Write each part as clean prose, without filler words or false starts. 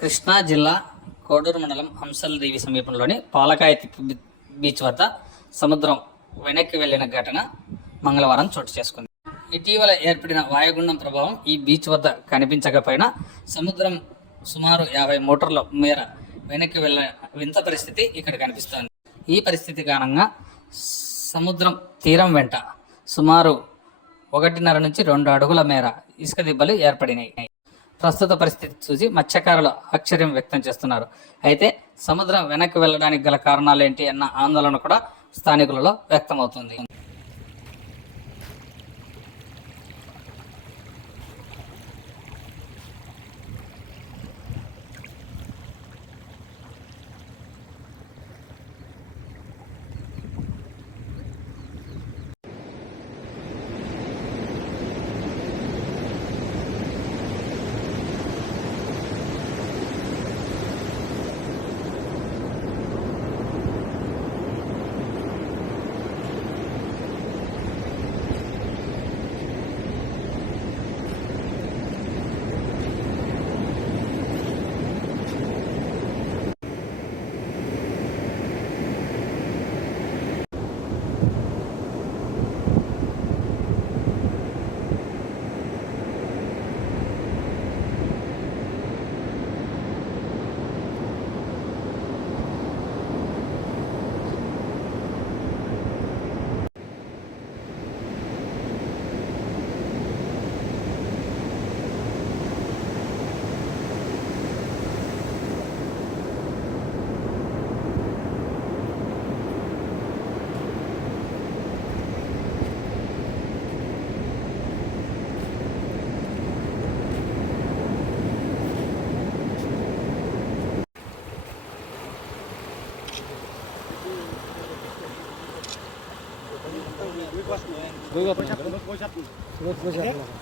కృష్ణా జిల్లా కోడూరు మండలం హంసల్ దేవి సమీపంలోని పాలకాయ బీచ్ వద్ద సముద్రం వెనక్కి వెళ్లిన ఘటన మంగళవారం చోటు చేసుకుంది. ఇటీవల ఏర్పడిన వాయుగుండం ప్రభావం ఈ బీచ్ వద్ద కనిపించకపోయినా సముద్రం సుమారు 50 మీటర్ల మేర వెనక్కి వెళ్ళిన వింత పరిస్థితి ఇక్కడ కనిపిస్తోంది. ఈ పరిస్థితి కారణంగా సముద్రం తీరం వెంట సుమారు 1.5 నుంచి 2 అడుగుల మేర ఇసుక దిబ్బలు ఏర్పడినాయి. ప్రస్తుత పరిస్థితి చూసి మత్స్యకారులు ఆశ్చర్యం వ్యక్తం చేస్తున్నారు. అయితే సముద్రం వెనక్కి వెళ్ళడానికి గల కారణాలేంటి అన్న ఆందోళన కూడా స్థానికులలో వ్యక్తమవుతుంది.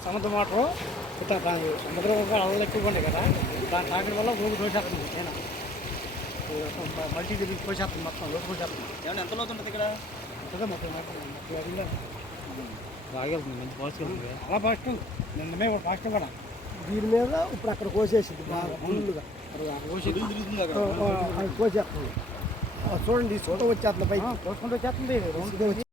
సముద్ర వాటర్ ఇట్లా సముద్రం అలలు ఎక్కువగా ఉంటాయి కదా, దాని తాగడం వల్ల ఊరు దోసేస్తుంది. నేను మల్టీ తిరిగి పోసేస్తుంది, మొత్తం లోటు పోసేస్తుంది. ఏమన్నా ఎంత లోతు ఉంటుంది ఇక్కడ? అంతగా మొత్తం బాగా వెళ్తుంది, మంచి ఫాస్ట్ వెళ్తుంది. అలా ఫాస్ట్ నిన్నమే ఫాస్ట్ కూడా దీని మీద ఇప్పుడు అక్కడ కోసేసింది బాగా ఫుల్గా కోసేస్తుంది. చూడండి, చూడ వచ్చేస్తుంది, పైకి కోసుకుంటూ వచ్చేస్తుంది.